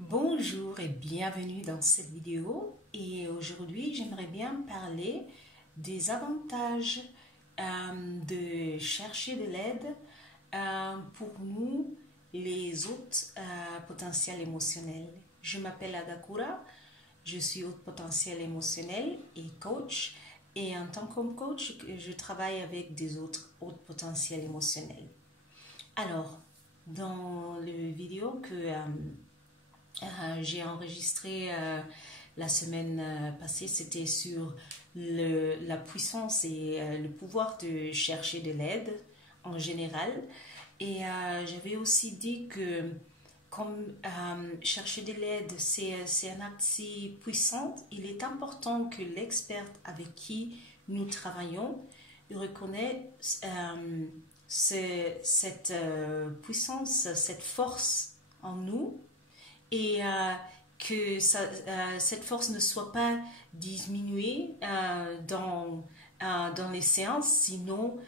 Bonjour et bienvenue dans cette vidéo. Et aujourd'hui, j'aimerais bien parler des avantages de chercher de l'aide pour nous, les hôtes potentiels émotionnels. Je m'appelle Agakura, je suis hôte potentiel émotionnel et coach. Et en tant que coach, je travaille avec des autres hôtes potentiels émotionnels. Alors, dans la vidéo que j'ai enregistré la semaine passée, c'était sur la puissance et le pouvoir de chercher de l'aide en général. Et j'avais aussi dit que comme chercher de l'aide, c'est un acte si puissant, il est important que l'expert avec qui nous travaillons reconnaît cette puissance, cette force en nous et que cette force ne soit pas diminuée dans les séances, sinon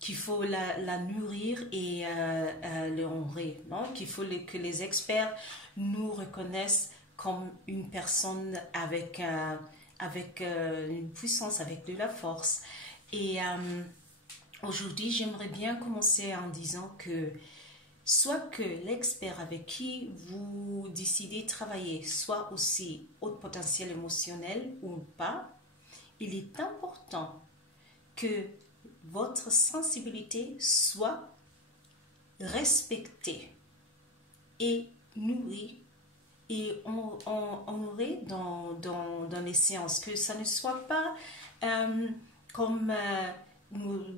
qu'il faut la nourrir et le honrer, non? Qu'il faut que les experts nous reconnaissent comme une personne avec une puissance, avec de la force. Et aujourd'hui, j'aimerais bien commencer en disant que soit que l'expert avec qui vous décidez de travailler soit aussi haut potentiel émotionnel ou pas, il est important que votre sensibilité soit respectée et nourrie et honorée dans les séances, que ça ne soit pas comme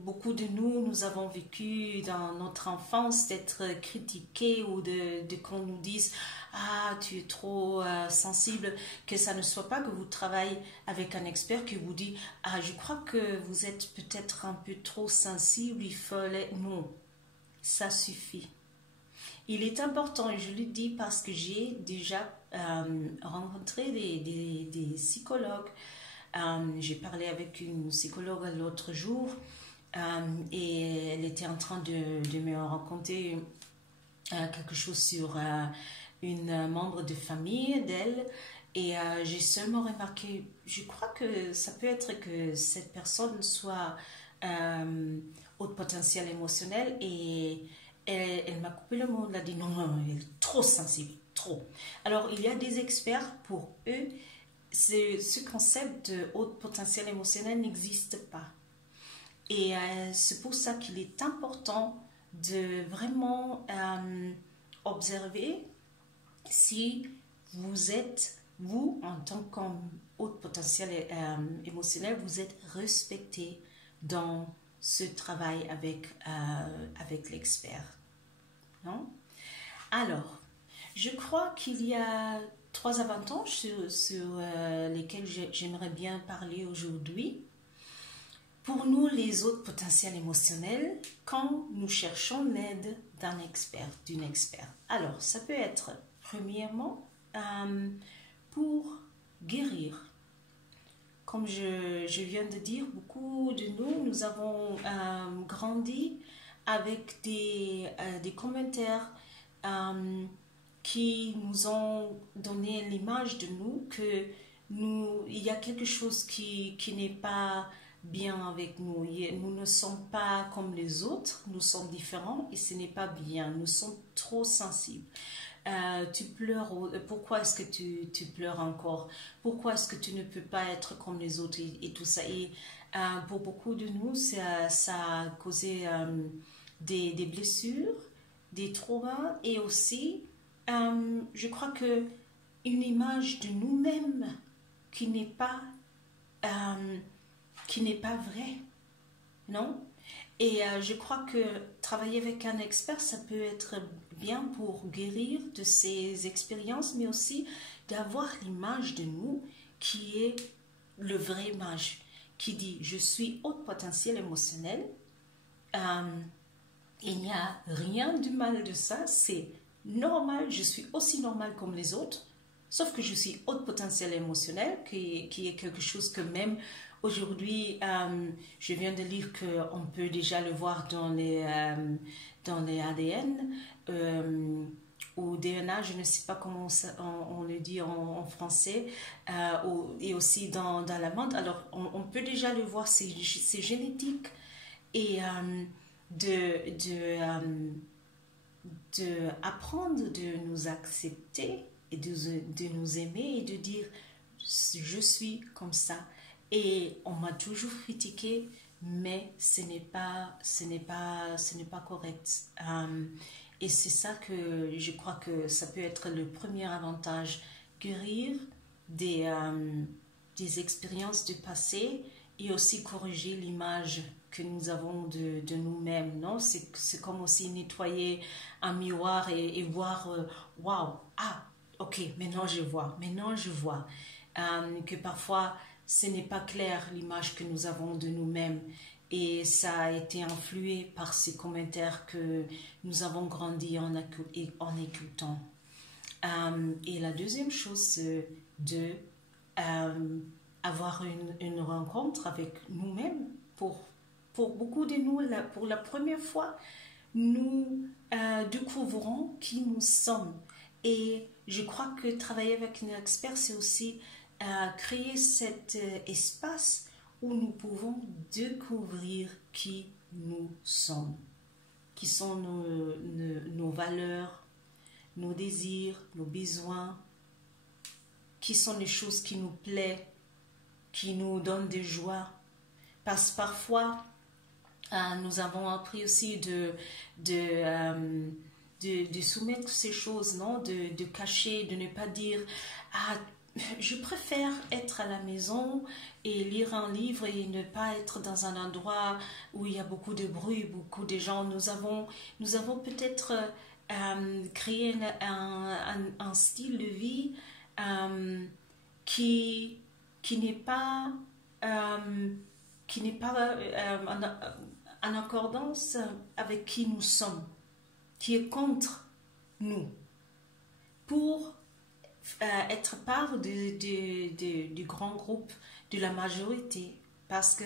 beaucoup de nous avons vécu dans notre enfance d'être critiqués ou de qu'on nous dise ah tu es trop sensible, que ça ne soit pas que vous travaillez avec un expert qui vous dit ah je crois que vous êtes peut-être un peu trop sensible, il fallait non, ça suffit. Il est important, et je le dis parce que j'ai déjà rencontré des psychologues. J'ai parlé avec une psychologue l'autre jour et elle était en train de me raconter quelque chose sur une membre de famille d'elle. Et j'ai seulement remarqué, je crois que ça peut être que cette personne soit haut potentiel émotionnel et elle m'a coupé le mot, elle a dit non, non, elle est trop sensible, trop. Alors il y a des experts, pour eux, ce concept de haut potentiel émotionnel n'existe pas. Et c'est pour ça qu'il est important de vraiment observer si vous êtes, vous, en tant qu'haut potentiel émotionnel, vous êtes respecté dans ce travail avec l'expert. Non? Alors, je crois qu'il y a trois avantages sur lesquels j'aimerais bien parler aujourd'hui. Pour nous, les autres potentiels émotionnels, quand nous cherchons l'aide d'un expert, d'une experte. Alors, ça peut être, premièrement, pour guérir. Comme je viens de dire, beaucoup de nous avons grandi avec des commentaires qui nous ont donné l'image de nous que il y a quelque chose qui n'est pas bien avec nous. Nous ne sommes pas comme les autres, nous sommes différents et ce n'est pas bien. Nous sommes trop sensibles. Tu pleures, pourquoi est-ce que tu pleures encore? Pourquoi est-ce que tu ne peux pas être comme les autres et tout ça? Et pour beaucoup de nous, ça a causé des blessures, des traumas et aussi, je crois que une image de nous-mêmes qui n'est pas vraie, non? Et je crois que travailler avec un expert, ça peut être bien pour guérir de ces expériences, mais aussi d'avoir l'image de nous qui est le vrai image, qui dit je suis haut potentiel émotionnel. Il n'y a rien de mal de ça, c'est normal, je suis aussi normal comme les autres, sauf que je suis haut potentiel émotionnel, qui est quelque chose que même aujourd'hui, je viens de lire qu'on peut déjà le voir dans les ADN ou DNA, je ne sais pas comment on le dit en français, et aussi dans la mode. Alors, on peut déjà le voir, c'est génétique. Et de apprendre de nous accepter et de nous aimer et de dire je suis comme ça. Et on m'a toujours critiqué, mais ce n'est pas correct. Et c'est ça que je crois que ça peut être le premier avantage, guérir des expériences du passé et aussi corriger l'image que nous avons de nous-mêmes, non? C'est comme aussi nettoyer un miroir et voir, waouh, ah, ok, maintenant je vois. Que parfois, ce n'est pas clair l'image que nous avons de nous-mêmes. Et ça a été influé par ces commentaires que nous avons grandi en écoutant. Et la deuxième chose, c'est de avoir une rencontre avec nous-mêmes. Pour beaucoup de nous, pour la première fois, nous découvrons qui nous sommes. Et je crois que travailler avec un expert, c'est aussi créer cet espace où nous pouvons découvrir qui nous sommes, qui sont nos valeurs, nos désirs, nos besoins, qui sont les choses qui nous plaisent, qui nous donnent des joies. Parce que parfois, nous avons appris aussi de soumettre ces choses, non? De cacher, de ne pas dire ah, je préfère être à la maison et lire un livre et ne pas être dans un endroit où il y a beaucoup de bruit, beaucoup de gens. Nous avons peut-être créé un style de vie qui n'est pas en accordance avec qui nous sommes, qui est contre nous, pour être part du grand groupe, de la majorité. Parce que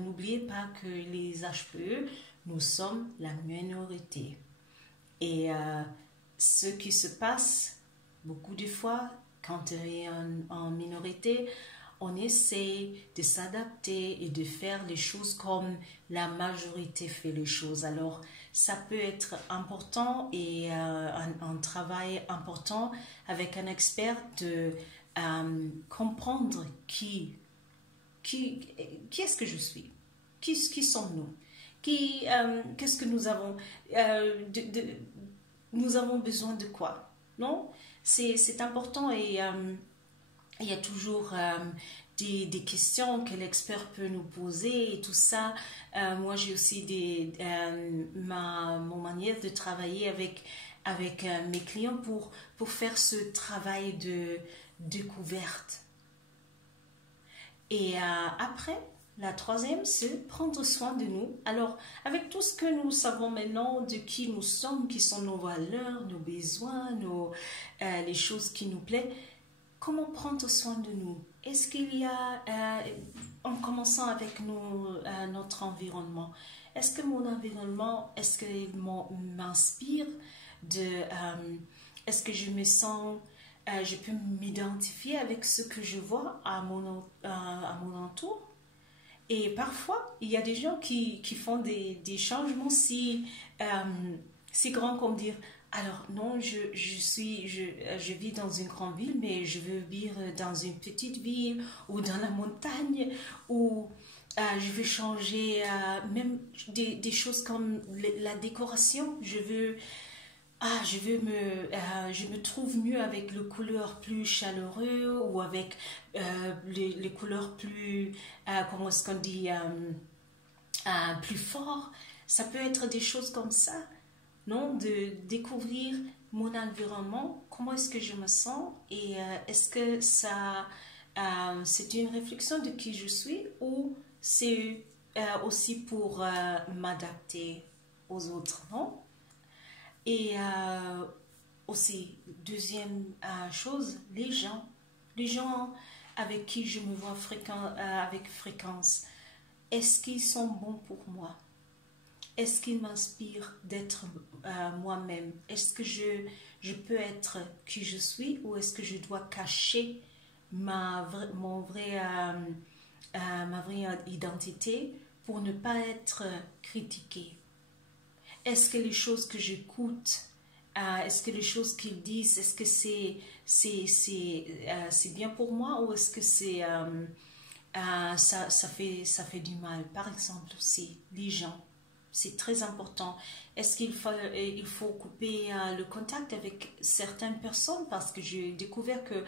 n'oubliez pas que les HPE, nous sommes la minorité. Et ce qui se passe beaucoup de fois, quand on est en minorité, on essaie de s'adapter et de faire les choses comme la majorité fait les choses. Alors, ça peut être important et un travail important avec un expert de comprendre qui est-ce que je suis, qui sommes-nous, qu'est-ce que nous avons, nous avons besoin de quoi, non? C'est important et il y a toujours des questions que l'expert peut nous poser et tout ça. Moi, j'ai aussi mon manière de travailler avec mes clients pour faire ce travail de découverte. Et après, la troisième, c'est prendre soin de nous. Alors, avec tout ce que nous savons maintenant de qui nous sommes, qui sont nos valeurs, nos besoins, les choses qui nous plaisent, comment prendre soin de nous? Est-ce qu'il y a, en commençant avec notre environnement, est-ce que mon environnement, est-ce qu'il m'inspire est-ce que je me sens, je peux m'identifier avec ce que je vois à mon entour? Et parfois, il y a des gens qui font des changements si grands comme dire, alors non, je vis dans une grande ville, mais je veux vivre dans une petite ville ou dans la montagne, ou je veux changer même des choses comme la décoration. Je me trouve mieux avec les couleurs plus chaleureuses ou avec les couleurs plus, comment est-ce qu'on dit, plus fort. Ça peut être des choses comme ça, non? De découvrir mon environnement, comment est-ce que je me sens et est-ce que c'est une réflexion de qui je suis ou c'est aussi pour m'adapter aux autres, non? Et aussi, deuxième chose, les gens avec qui je me vois avec fréquence, est-ce qu'ils sont bons pour moi? Est-ce qu'ils m'inspirent d'être moi-même? Est-ce que je je peux être qui je suis ou est-ce que je dois cacher ma vraie identité pour ne pas être critiquée? Est-ce que les choses que j'écoute, est-ce que les choses qu'ils disent, est-ce que c'est bien pour moi ou est-ce que ça fait du mal? Par exemple aussi, les gens, c'est très important. Est-ce il faut couper le contact avec certaines personnes parce que j'ai découvert que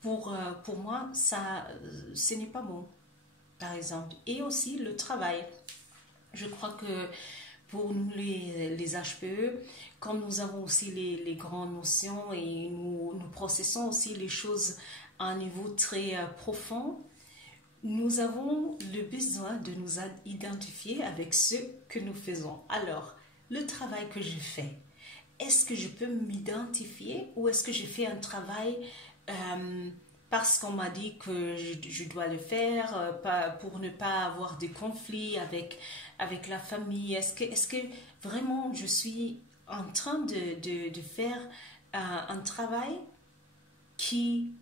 pour moi, ce n'est pas bon, par exemple. Et aussi le travail. Je crois que pour nous, les HPE, comme nous avons aussi les grandes notions et nous processons aussi les choses à un niveau très profond, nous avons le besoin de nous identifier avec ce que nous faisons. Alors, le travail que je fais, est-ce que je peux m'identifier ou est-ce que je fais un travail parce qu'on m'a dit que je dois le faire pour ne pas avoir de conflits avec la famille? Est-ce que vraiment je suis en train de faire un travail qui,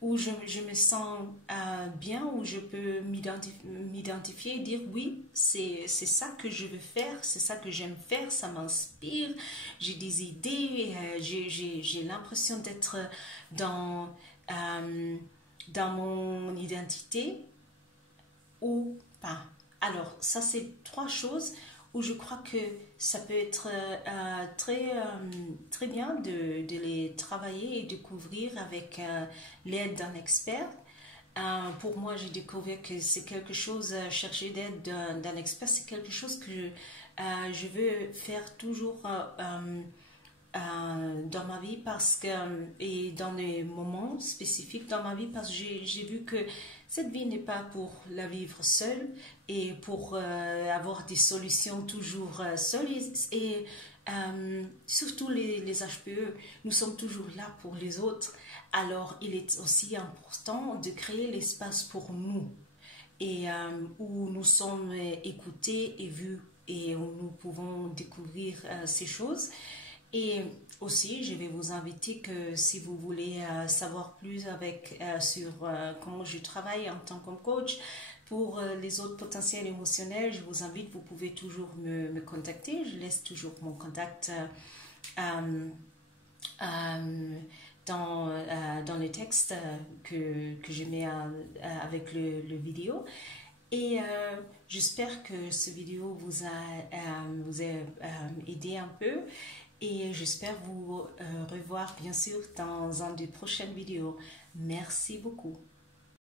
où je me sens bien, où je peux m'identifier et dire oui, c'est ça que je veux faire, c'est ça que j'aime faire, ça m'inspire, j'ai des idées, j'ai l'impression d'être dans, dans mon identité ou pas. Alors, ça, c'est trois choses où je crois que ça peut être très bien de les travailler et découvrir avec l'aide d'un expert. Pour moi, j'ai découvert que c'est quelque chose, chercher d'aide d'un expert, c'est quelque chose que je veux faire toujours dans ma vie parce que et dans des moments spécifiques dans ma vie parce que j'ai vu que cette vie n'est pas pour la vivre seule et pour avoir des solutions toujours seules et surtout les HPE, nous sommes toujours là pour les autres. Alors il est aussi important de créer l'espace pour nous et où nous sommes écoutés et vus et où nous pouvons découvrir ces choses. Et aussi, je vais vous inviter que si vous voulez savoir plus sur comment je travaille en tant que coach, pour les autres potentiels émotionnels, je vous invite, vous pouvez toujours me contacter. Je laisse toujours mon contact dans les textes que je mets avec le vidéo. Et j'espère que ce vidéo vous a aidé un peu. Et j'espère vous revoir bien sûr dans une des prochaines vidéos. Merci beaucoup.